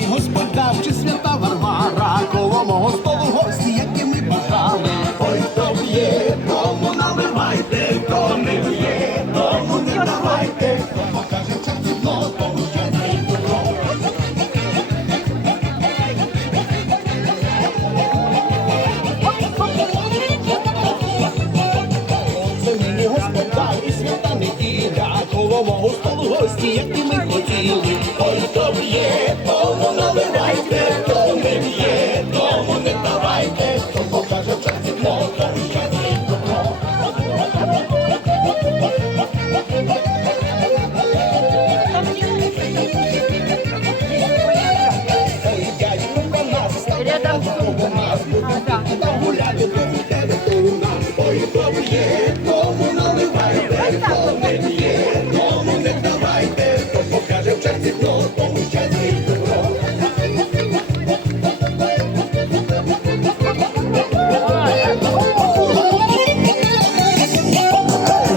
І господа, чи свята Варвара, коло мого столу гості, які ми бажали. Ой, хто б'є, тому наливайте, хто не б'є, тому не давайте. Покаже часу дно, тому щастя і добро. Це нині господа і свята неділя, коло мого столу гості, які ми хотіли. нас, а там гуляти, то у тебе, то у нас, ой, тому є, тому наливайте, то не є, тому не давайте, то покаже в черзі хто, тому в черзі добро.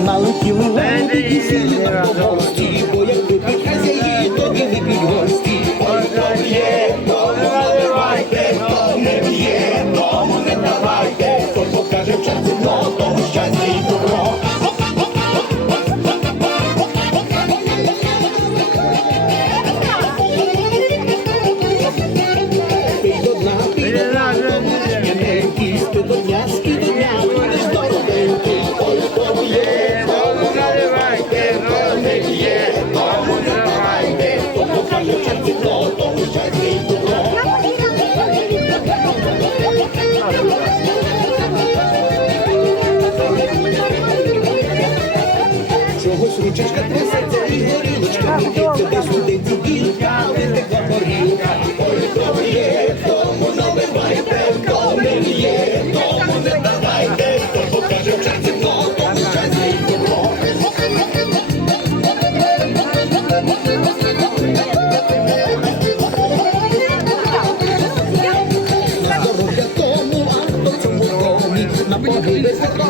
Маленький лунатик і сіли, corrida.